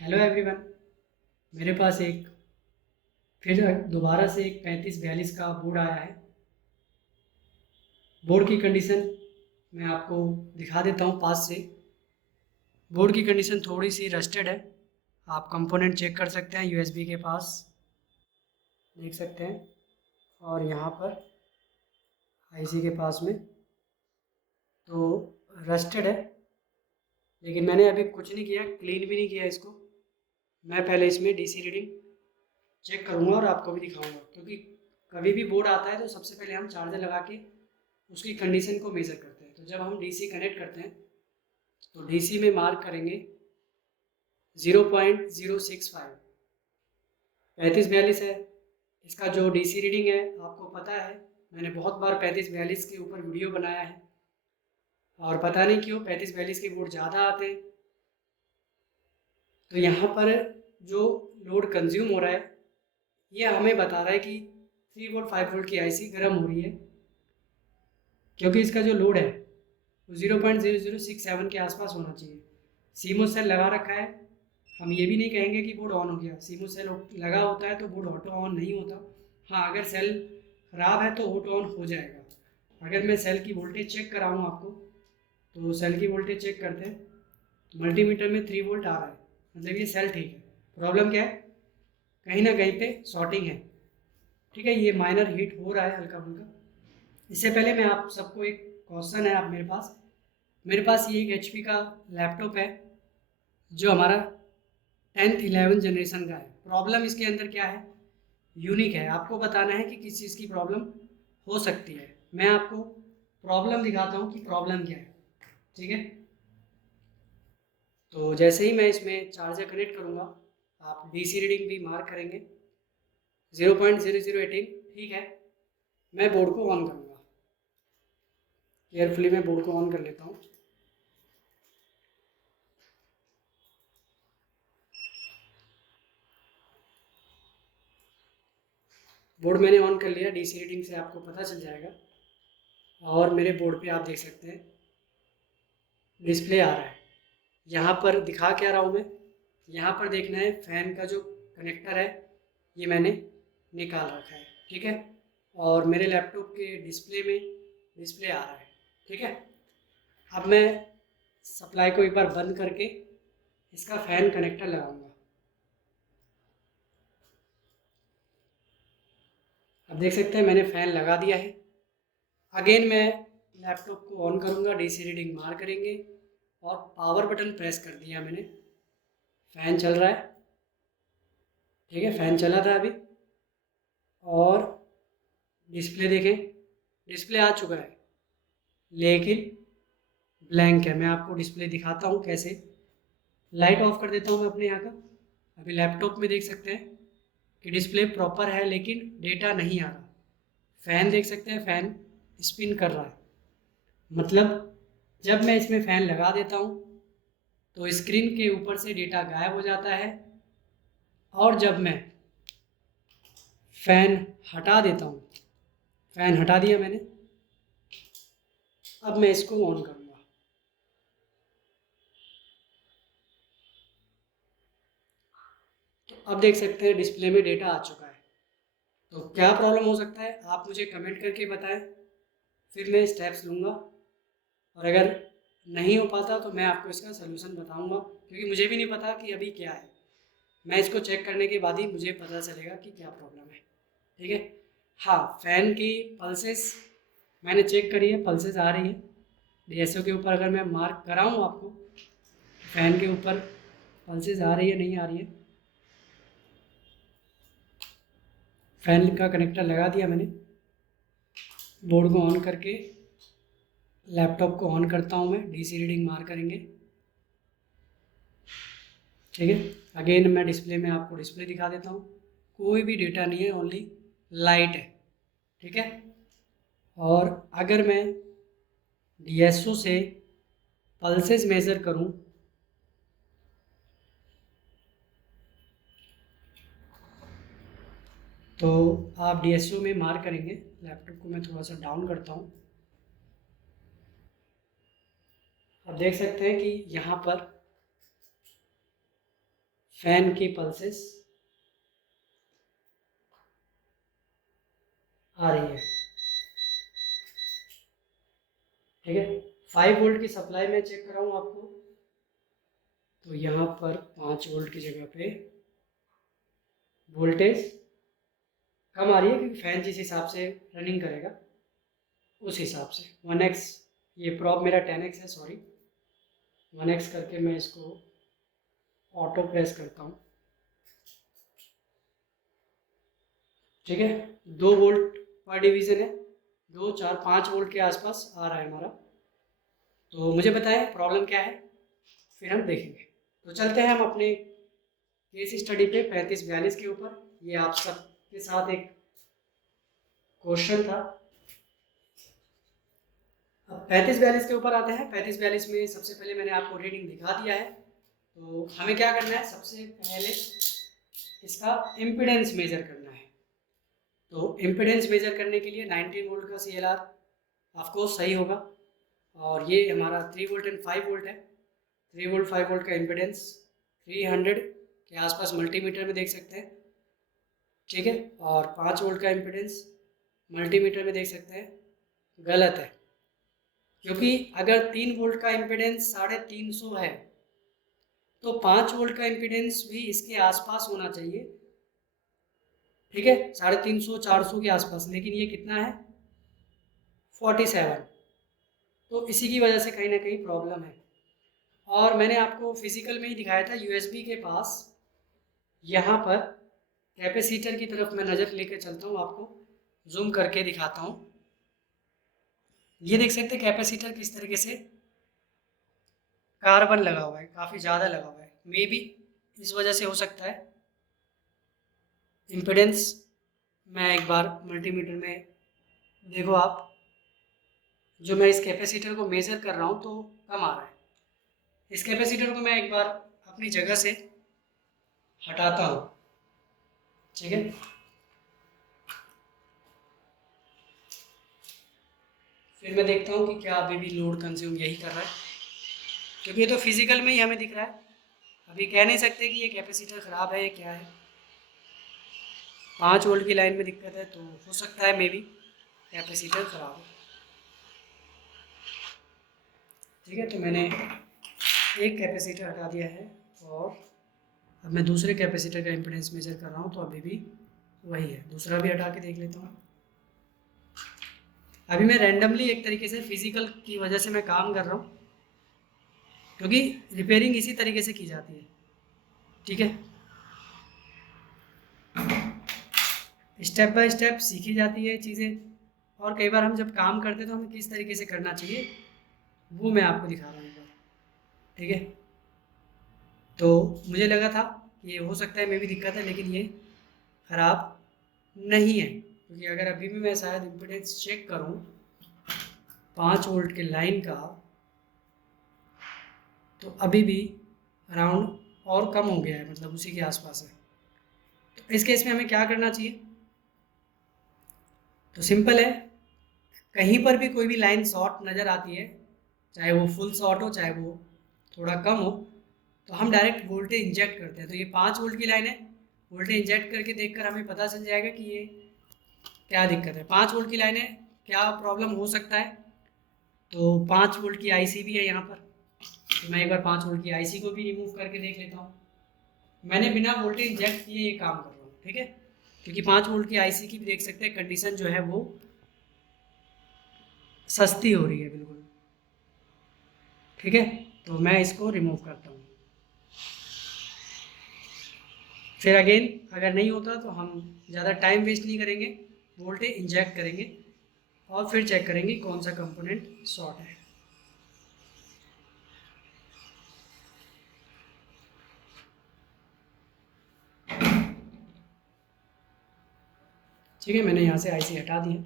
Hello everyone. मेरे पास एक फिर दोबारा से एक 3542 का बोर्ड आया है। बोर्ड की कंडीशन मैं आपको दिखा देता हूँ पास से। बोर्ड की कंडीशन थोड़ी सी रस्टेड है। आप कंपोनेंट चेक कर सकते हैं यूएसबी के पास, देख सकते हैं। और यहाँ पर आईसी के पास में तो रस्टेड है, लेकिन मैंने अभी कुछ नहीं किया, क्लीन भी नहीं किया इसको। मैं पहले इसमें डीसी रीडिंग चेक करूँगा और आपको भी दिखाऊंगा, क्योंकि कभी भी बोर्ड आता है तो सबसे पहले हम चार्जर लगा के उसकी कंडीशन को मेज़र करते हैं। तो जब हम डीसी कनेक्ट करते हैं तो डीसी में मार्क करेंगे 0.065, 3542 है इसका जो डीसी रीडिंग है। आपको पता है मैंने बहुत बार 3542 के ऊपर वीडियो बनाया है, और पता नहीं क्यों 3542 के बोर्ड ज़्यादा आते हैं। तो यहाँ पर जो लोड कंज्यूम हो रहा है ये हमें बता रहा है कि 3 वोल्ट 5 वोल्ट की आईसी गर्म हो रही है, क्योंकि इसका जो लोड है वो 0.0067 के आसपास होना चाहिए। सीमो सेल लगा रखा है, हम ये भी नहीं कहेंगे कि बोर्ड ऑन हो गया। सीमो सेल लगा होता है तो बोर्ड ऑटो ऑन नहीं होता। हाँ, अगर सेल ख़राब है तो ऑटो ऑन हो जाएगा। अगर मैं सेल की वोल्टेज चेक कराऊँ आपको, तो सेल की वोल्टेज चेक करते हैं। मल्टीमीटर में 3 वोल्ट आ रहा है, मतलब ये सेल ठीक है। प्रॉब्लम क्या है, कहीं ना कहीं पे शॉर्टिंग है। ठीक है, ये माइनर हीट हो रहा है हल्का फुल्का। इससे पहले मैं आप सबको एक क्वेश्चन है, आप मेरे पास ये एक एचपी का लैपटॉप है जो हमारा 10th 11 जनरेशन का है। प्रॉब्लम इसके अंदर क्या है, यूनिक है। आपको बताना है कि किस चीज़ की प्रॉब्लम हो सकती है। मैं आपको प्रॉब्लम दिखाता हूँ कि प्रॉब्लम क्या है। ठीक है, तो जैसे ही मैं इसमें चार्जर कनेक्ट करूँगा, आप डीसी रीडिंग भी मार्क करेंगे 0.0018। ठीक है, मैं बोर्ड को ऑन करूँगा। केयरफुली मैं बोर्ड को ऑन कर लेता हूँ। बोर्ड मैंने ऑन कर लिया, डीसी रीडिंग से आपको पता चल जाएगा। और मेरे बोर्ड पे आप देख सकते हैं डिस्प्ले आ रहा है। यहाँ पर दिखा क्या रहा हूँ मैं, यहाँ पर देखना है फ़ैन का जो कनेक्टर है ये मैंने निकाल रखा है। ठीक है, और मेरे लैपटॉप के डिस्प्ले में डिस्प्ले आ रहा है। ठीक है, अब मैं सप्लाई को एक बार बंद करके इसका फ़ैन कनेक्टर लगाऊंगा। अब देख सकते हैं मैंने फ़ैन लगा दिया है। अगेन मैं लैपटॉप को ऑन करूंगा, डीसी रीडिंग मार करेंगे और पावर बटन प्रेस कर दिया मैंने। फ़ैन चल रहा है। ठीक है, फ़ैन चला था अभी। और डिस्प्ले देखें, डिस्प्ले आ चुका है लेकिन ब्लैंक है। मैं आपको डिस्प्ले दिखाता हूँ कैसे। लाइट ऑफ कर देता हूँ मैं अपने यहाँ का। अभी लैपटॉप में देख सकते हैं कि डिस्प्ले प्रॉपर है लेकिन डेटा नहीं आ रहा। फ़ैन देख सकते हैं, फ़ैन स्पिन कर रहा है। मतलब जब मैं इसमें फ़ैन लगा देता हूँ तो स्क्रीन के ऊपर से डेटा गायब हो जाता है, और जब मैं फ़ैन हटा देता हूँ, फ़ैन हटा दिया मैंने, अब मैं इसको ऑन करूँगा। तो अब देख सकते हैं डिस्प्ले में डेटा आ चुका है। तो क्या प्रॉब्लम हो सकता है आप मुझे कमेंट करके बताएं, फिर मैं स्टेप्स लूँगा। और अगर नहीं हो पाता तो मैं आपको इसका सलूशन बताऊँगा, क्योंकि मुझे भी नहीं पता कि अभी क्या है। मैं इसको चेक करने के बाद ही मुझे पता चलेगा कि क्या प्रॉब्लम है। ठीक है, हाँ, फ़ैन की पल्सेस मैंने चेक करी है, पल्सेस आ रही है। डीएसओ के ऊपर अगर मैं मार्क कराऊँ आपको, फ़ैन के ऊपर पल्सेस आ रही है नहीं आ रही है। फ़ैन का कनेक्टर लगा दिया मैंने। बोर्ड को ऑन करके लैपटॉप को ऑन करता हूँ मैं, डीसी रीडिंग मार करेंगे। ठीक है, अगेन मैं डिस्प्ले में आपको डिस्प्ले दिखा देता हूँ। कोई भी डेटा नहीं है, ओनली लाइट है। ठीक है, और अगर मैं डीएसओ से पल्सेस मेज़र करूँ तो आप डीएसओ में मार करेंगे। लैपटॉप को मैं थोड़ा सा डाउन करता हूँ। अब देख सकते हैं कि यहाँ पर फैन की पल्सेस आ रही है, ठीक है। 5 वोल्ट की सप्लाई में चेक कराऊँ आपको, तो यहाँ पर 5 वोल्ट की जगह पे वोल्टेज कम आ रही है, क्योंकि फैन जिस हिसाब से रनिंग करेगा उस हिसाब से 1x, ये प्रॉप मेरा 10x है, सॉरी 1x करके मैं इसको ऑटो प्रेस करता हूँ, ठीक है। 2 वोल्ट पर डिवीज़न है, 2 4 5 वोल्ट के आसपास आ रहा है हमारा। तो मुझे बताएं प्रॉब्लम क्या है, फिर हम देखेंगे। तो चलते हैं हम अपने केस स्टडी पे 3542 के ऊपर। ये आप सब के साथ एक क्वेश्चन था। अब 3542 के ऊपर आते हैं। 3542 में सबसे पहले मैंने आपको रीडिंग दिखा दिया है। तो हमें क्या करना है, सबसे पहले इसका इम्पीडेंस मेजर करना है। तो इम्पीडेंस मेजर करने के लिए 19 वोल्ट का CLR ऑफकोर्स सही होगा, और ये हमारा 3 वोल्ट एंड 5 वोल्ट है। 3 वोल्ट 5 वोल्ट का इम्पीडेंस 300 के आसपास मल्टीमीटर में देख सकते हैं, ठीक है। और 5 वोल्ट का इम्पीडेंस मल्टीमीटर में देख सकते हैं, गलत है। क्योंकि अगर 3 वोल्ट का इम्पीडेंस 350 है तो 5 वोल्ट का इम्पीडेंस भी इसके आसपास होना चाहिए, ठीक है, 350 400 के आसपास। लेकिन ये कितना है, 47। तो इसी की वजह से कहीं ना कहीं प्रॉब्लम है। और मैंने आपको फिजिकल में ही दिखाया था, USB के पास यहाँ पर कैपेसिटर की तरफ मैं नज़र लेकर चलता हूँ, आपको जूम करके दिखाता हूँ। ये देख सकते हैं कैपेसिटर किस तरीके से कार्बन लगा हुआ है, काफ़ी ज़्यादा लगा हुआ है। मे बी इस वजह से हो सकता है। इम्पीडेंस मैं एक बार मल्टीमीटर में देखो आप, जो मैं इस कैपेसिटर को मेज़र कर रहा हूँ तो कम आ रहा है। इस कैपेसिटर को मैं एक बार अपनी जगह से हटाता हूँ, ठीक है। फिर मैं देखता हूँ कि क्या अभी भी लोड कंज्यूम यही कर रहा है, क्योंकि ये तो फिजिकल में ही हमें दिख रहा है। अभी कह नहीं सकते कि ये कैपेसिटर ख़राब है या क्या है। 5 वोल्ट की लाइन में दिक्कत है, तो हो सकता है मे बी कैपेसिटर ख़राब है, ठीक है। तो मैंने एक कैपेसिटर हटा दिया है, और अब मैं दूसरे कैपेसिटर का इम्पीडेंस मेजर कर रहा हूँ, तो अभी भी वही है। दूसरा भी हटा के देख लेता हूँ। अभी मैं रैंडमली एक तरीके से फिजिकल की वजह से मैं काम कर रहा हूँ, क्योंकि रिपेयरिंग इसी तरीके से की जाती है, ठीक है। स्टेप बाय स्टेप सीखी जाती है चीज़ें, और कई बार हम जब काम करते हैं तो हमें किस तरीके से करना चाहिए वो मैं आपको दिखा रहा हूँ एक बार, ठीक है। तो मुझे लगा था कि हो सकता है मे भी दिक्कत है, लेकिन ये ख़राब नहीं है, क्योंकि अगर अभी भी मैं शायद इम्पीडेंस चेक करूँ 5 वोल्ट के लाइन का, तो अभी भी अराउंड और कम हो गया है, मतलब उसी के आसपास है। तो इस केस में हमें क्या करना चाहिए, तो सिंपल है। कहीं पर भी कोई भी लाइन शॉर्ट नज़र आती है, चाहे वो फुल शॉर्ट हो चाहे वो थोड़ा कम हो, तो हम डायरेक्ट वोल्टेज इंजेक्ट करते हैं। तो ये 5 वोल्ट की लाइन है, वोल्टेज इंजेक्ट करके देखकर हमें पता चल जाएगा कि ये क्या दिक्कत है। 5 वोल्ट की लाइन है, क्या प्रॉब्लम हो सकता है। तो 5 वोल्ट की आईसी भी है यहाँ पर, तो मैं एक बार 5 वोल्ट की आईसी को भी रिमूव करके देख लेता हूँ। मैंने बिना वोल्टेज इंजेक्ट किए ये काम कर रहा हूँ, ठीक है, क्योंकि 5 वोल्ट की आईसी की भी देख सकते हैं कंडीशन जो है वो सस्ती हो रही है बिल्कुल, ठीक है। तो मैं इसको रिमूव करता हूँ। फिर अगेन अगर नहीं होता तो हम ज़्यादा टाइम वेस्ट नहीं करेंगे, वोल्टेज इंजेक्ट करेंगे और फिर चेक करेंगे कौन सा कंपोनेंट शॉर्ट है। ठीक है, मैंने यहाँ से आईसी हटा दी है।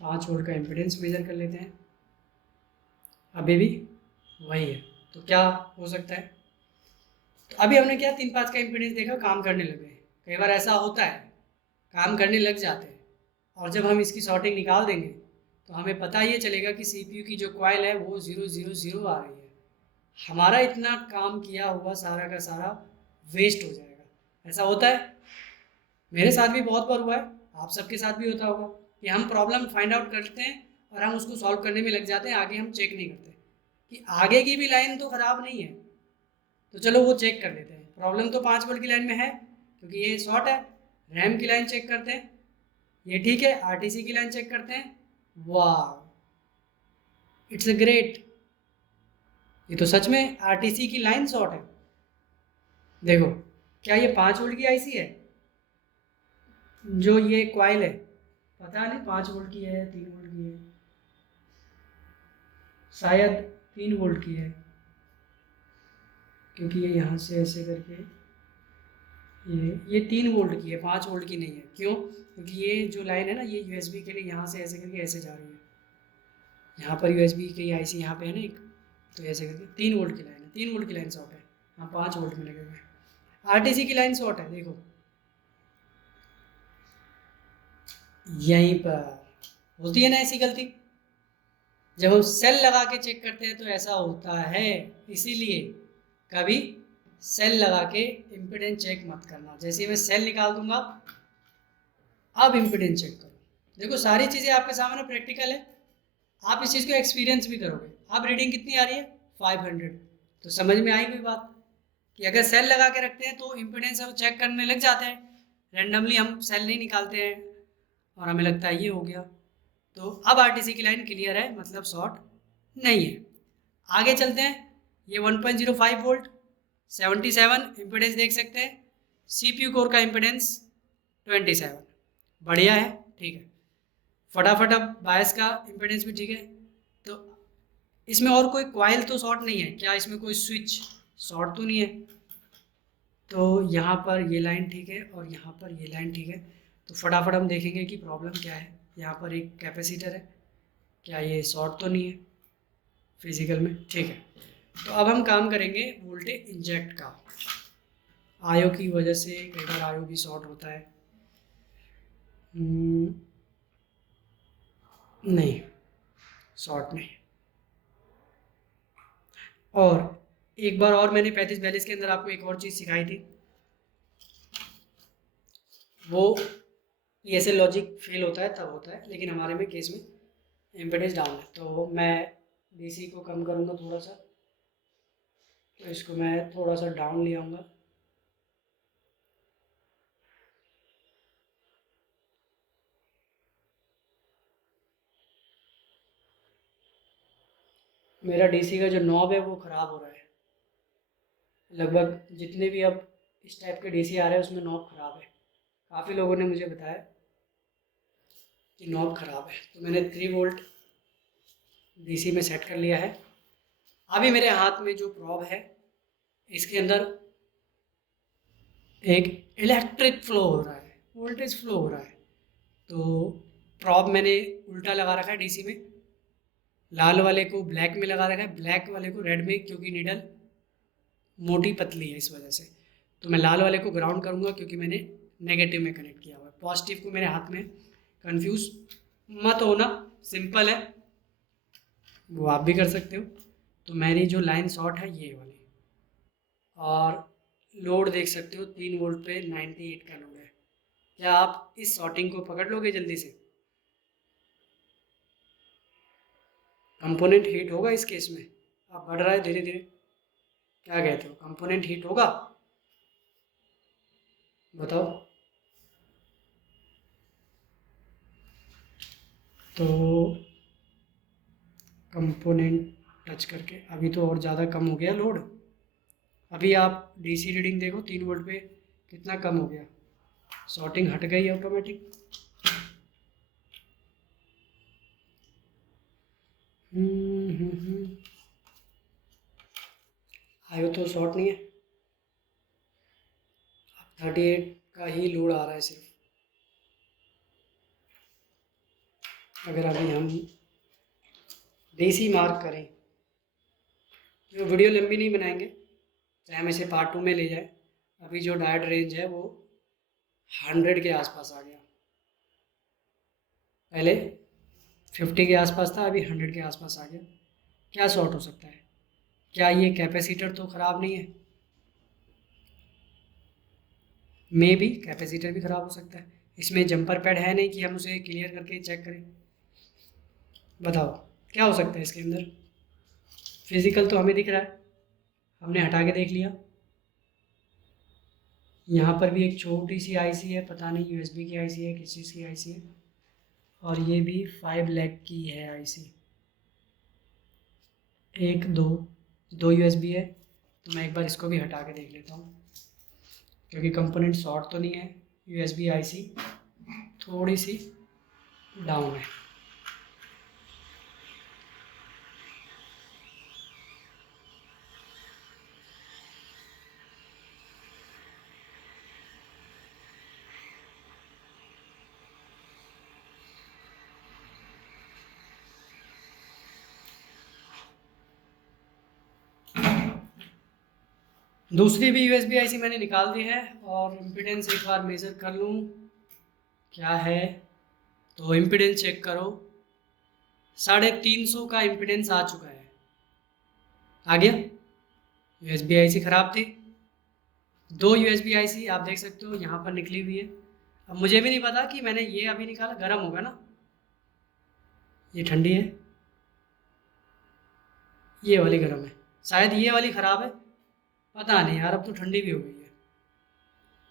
5 वोल्ट का इम्पीडेंस मेजर कर लेते हैं, अभी भी वही है। तो क्या हो सकता है, तो अभी हमने क्या 3 5 का इम्पीडेंस देखा, काम करने लगे। कई बार ऐसा होता है, काम करने लग जाते हैं, और जब हम इसकी शॉर्टिंग निकाल देंगे तो हमें पता ये चलेगा कि सीपीयू की जो कॉइल है वो 0 0 0 आ रही है। हमारा इतना काम किया हुआ सारा का सारा वेस्ट हो जाएगा। ऐसा होता है, मेरे साथ भी बहुत बार हुआ है, आप सबके साथ भी होता होगा कि हम प्रॉब्लम फाइंड आउट करते हैं और हम उसको सॉल्व करने में लग जाते हैं, आगे हम चेक नहीं करते कि आगे की भी लाइन तो ख़राब नहीं है, तो चलो वो चेक कर लेते हैं। प्रॉब्लम तो 5 वोल्ट की लाइन में है क्योंकि ये शॉर्ट है। रैम की लाइन चेक करते हैं, ये ठीक है। आरटीसी की लाइन चेक करते हैं, वाह, इट्स अ ग्रेट, ये तो सच में आरटीसी की लाइन शॉर्ट है। देखो, क्या ये 5 वोल्ट की आईसी है? जो ये क्वाइल है, पता नहीं 5 वोल्ट की है 3 वोल्ट की है, शायद 3 वोल्ट की है, क्योंकि ये यहाँ से ऐसे करके ये 3 वोल्ट की है, 5 वोल्ट की नहीं है। क्यों? क्योंकि ये जो लाइन है ना, ये यूएसबी के लिए यहाँ से ऐसे करके ऐसे जा रही है, यहाँ पर यूएसबी की आईसी यहाँ पे है ना एक, तो ऐसे करके 3 वोल्ट की लाइन है, 3 वोल्ट की लाइन शॉर्ट है। हाँ, 5 वोल्ट में लगे हुए हैं। आरटीसी की लाइन शॉर्ट है, देखो यहीं पर होती है ना ऐसी गलती, जब हम सेल लगा के चेक करते हैं तो ऐसा होता है। इसीलिए कभी सेल लगा के इम्पीडेंस चेक मत करना। जैसे ही मैं सेल निकाल दूंगा, अब इम्पीडेंस चेक करो। देखो, सारी चीज़ें आपके सामने प्रैक्टिकल है, आप इस चीज़ को एक्सपीरियंस भी करोगे। अब रीडिंग कितनी आ रही है? 500। तो समझ में आई कोई बात कि अगर सेल लगा के रखते हैं तो इम्पीडेंस हम चेक करने लग जाते हैं। रैंडमली हम सेल नहीं निकालते हैं और हमें लगता है ये हो गया। तो अब आरटीसी की लाइन क्लियर है, मतलब शॉर्ट नहीं है। आगे चलते हैं। ये 1.05 वोल्ट 77 इम्पीडेंस देख सकते हैं। सीपीयू कोर का इम्पीडेंस 27, बढ़िया है, ठीक है। फटाफट अब बायस का इम्पीडेंस भी ठीक है। तो इसमें और कोई कॉइल तो शॉर्ट नहीं है क्या? इसमें कोई स्विच शॉर्ट तो नहीं है। तो यहाँ पर ये लाइन ठीक है और यहाँ पर ये लाइन ठीक है। तो फटाफट हम देखेंगे कि प्रॉब्लम क्या है। यहाँ पर एक कैपेसिटर है, क्या ये शॉर्ट तो नहीं है फिजिकल में? ठीक है। तो अब हम काम करेंगे वोल्टेज इंजेक्ट का। आयो की वजह से कई बार आयो भी शॉर्ट होता है। नहीं, शॉर्ट नहीं। और एक बार और मैंने 3542 के अंदर आपको एक और चीज़ सिखाई थी, वो ऐसे लॉजिक फेल होता है तब होता है, लेकिन हमारे में केस में इम्पीडेंस डाउन है। तो मैं डीसी को कम करूँगा थोड़ा सा, तो इसको मैं थोड़ा सा डाउन ले आऊँगा। मेरा डीसी का जो नॉब है वो ख़राब हो रहा है। लगभग जितने भी अब इस टाइप के डीसी आ रहे हैं उसमें नॉब ख़राब है। काफ़ी लोगों ने मुझे बताया कि नॉब ख़राब है। तो मैंने 3 वोल्ट डीसी में सेट कर लिया है। अभी मेरे हाथ में जो प्रॉब है, इसके अंदर एक इलेक्ट्रिक फ्लो हो रहा है, वोल्टेज फ्लो हो रहा है। तो प्रॉब मैंने उल्टा लगा रखा है डीसी में, लाल वाले को ब्लैक में लगा रखा है, ब्लैक वाले को रेड में, क्योंकि नीडल मोटी पतली है इस वजह से। तो मैं लाल वाले को ग्राउंड करूँगा क्योंकि मैंने नेगेटिव में कनेक्ट किया हुआ है। पॉजिटिव को मेरे हाथ में, कंफ्यूज मत होना, सिंपल है, वो आप भी कर सकते हो। तो मेरी जो लाइन शॉर्ट है ये वाली, और लोड देख सकते हो 3 वोल्ट पे 98 का लोड है। क्या आप इस शॉर्टिंग को पकड़ लोगे जल्दी से? कंपोनेंट हीट होगा इस केस में। अब बढ़ रहा है धीरे धीरे, क्या कहते हो, कंपोनेंट हीट होगा? बताओ। तो कंपोनेंट टच करके अभी तो और ज़्यादा कम हो गया लोड। अभी आप डीसी रीडिंग देखो 3 वोल्ट पे कितना कम हो गया, शॉर्टिंग हट गई ऑटोमेटिक। आयो तो शॉर्ट नहीं है, 38 का ही लोड आ रहा है सिर्फ। अगर अभी हम डीसी मार्क करें, जो वीडियो लंबी नहीं बनाएंगे, चाहे हम इसे पार्ट 2 में ले जाए। अभी जो डायट रेंज है वो 100 के आसपास आ गया, पहले 50 के आसपास था, अभी 100 के आसपास आ गया। क्या शॉर्ट हो सकता है? क्या ये कैपेसिटर तो ख़राब नहीं है? मे भी कैपेसिटर भी ख़राब हो सकता है। इसमें जंपर पैड है नहीं कि हम उसे क्लियर करके चेक करें। बताओ क्या हो सकता है इसके अंदर। फिजिकल तो हमें दिख रहा है, हमने हटा के देख लिया। यहाँ पर भी एक छोटी सी आईसी है, पता नहीं यूएसबी की आईसी है किस चीज़ की आईसी है। और ये भी 5 लैख की है आईसी। एक दो यूएसबी है, तो मैं एक बार इसको भी हटा के देख लेता हूँ क्योंकि कंपोनेंट शॉर्ट तो नहीं है। यूएसबी आईसी थोड़ी सी डाउन है। दूसरी भी यूएसबी आईसी मैंने निकाल दी है और इम्पीडेंस एक बार मेज़र कर लूँ क्या है। तो इम्पीडेंस चेक करो, 350 का इम्पीडेंस आ चुका है। आ गया। यूएसबी आईसी ख़राब थी। 2 यूएसबी आईसी आप देख सकते हो यहाँ पर निकली हुई है। अब मुझे भी नहीं पता कि मैंने ये अभी निकाला, गर्म होगा ना, ये ठंडी है, ये वाली गर्म है, शायद ये वाली ख़राब है, पता नहीं यार। अब तो ठंडी भी हो गई है।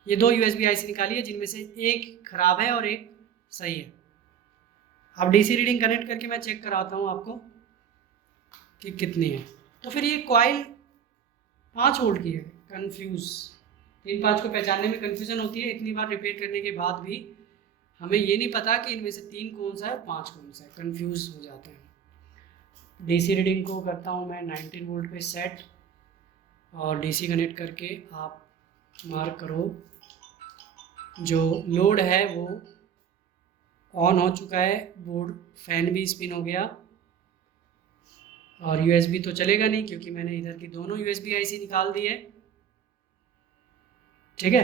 ये 2 यूएसबी आईसी निकाली है जिनमें से एक ख़राब है और एक सही है। अब डीसी रीडिंग कनेक्ट करके मैं चेक कराता हूँ आपको कि कितनी है। तो फिर ये कॉइल 5 वोल्ट की है। कन्फ्यूज़, 3-5 को पहचानने में कन्फ्यूज़न होती है। इतनी बार रिपेयर करने के बाद भी हमें ये नहीं पता कि इनमें से 3 कौन सा है और 5 कौन सा है, कन्फ्यूज़ हो जाते हैं। डीसी रीडिंग को करता हूँ मैं 19 वोल्ट पे सेट और डीसी कनेक्ट करके आप मार्क करो। जो लोड है वो ऑन हो चुका है, बोर्ड फैन भी स्पिन हो गया और यूएसबी तो चलेगा नहीं क्योंकि मैंने इधर की दोनों यूएसबी आईसी निकाल दी है। ठीक है,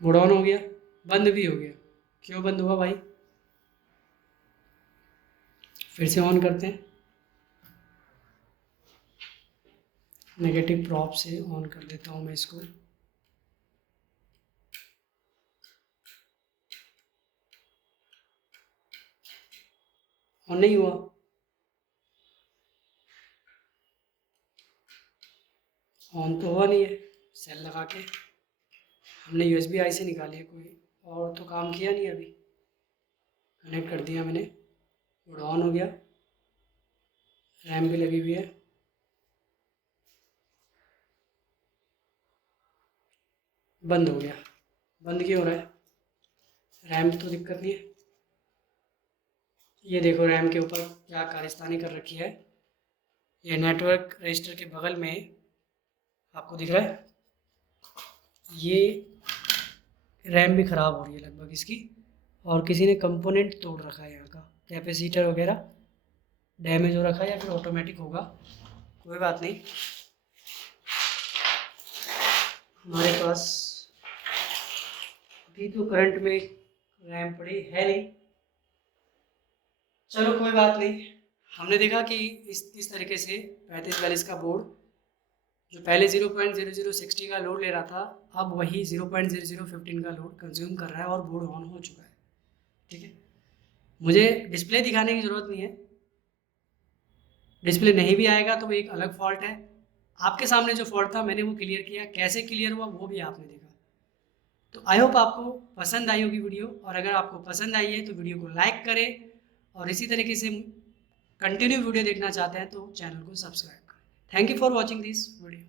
बोर्ड ऑन हो गया, बंद भी हो गया। क्यों बंद हुआ भाई, फिर से ऑन करते हैं। नेगेटिव प्रॉप से ऑन कर देता हूँ मैं इसको। ऑन नहीं हुआ, ऑन तो हुआ नहीं है। सेल लगा के हमने यूएसबी आईसी निकाली है, कोई और तो काम किया नहीं अभी। कनेक्ट कर दिया मैंने, बोर्ड ऑन हो गया, रैम भी लगी हुई है। बंद हो गया। बंद क्यों हो रहा है, रैम तो दिक्कत नहीं है। ये देखो रैम के ऊपर क्या कारस्तानी कर रखी है। ये नेटवर्क रजिस्टर के बगल में आपको दिख रहा है, ये रैम भी ख़राब हो रही है लगभग इसकी। और किसी ने कंपोनेंट तोड़ रखा है, यहाँ का कैपेसिटर वगैरह डैमेज हो रखा है या फिर ऑटोमेटिक होगा, कोई बात नहीं। हमारे पास अभी तो करंट में रैम पड़ी है नहीं, चलो कोई बात नहीं। हमने देखा कि इस तरीके से 3540 का बोर्ड जो पहले 0.0060 का लोड ले रहा था, अब वही 0.0015 का लोड कंज्यूम कर रहा है और बोर्ड ऑन हो चुका है। ठीक है, मुझे डिस्प्ले दिखाने की ज़रूरत नहीं है, डिस्प्ले नहीं भी आएगा तो वो एक अलग फॉल्ट है। आपके सामने जो फॉल्ट था मैंने वो क्लियर किया, कैसे क्लियर हुआ वो भी आपने देखा। तो आई होप आपको पसंद आई होगी वीडियो, और अगर आपको पसंद आई है तो वीडियो को लाइक करें और इसी तरीके से कंटिन्यू वीडियो देखना चाहते हैं तो चैनल को सब्सक्राइब करें। Thank you for watching this video.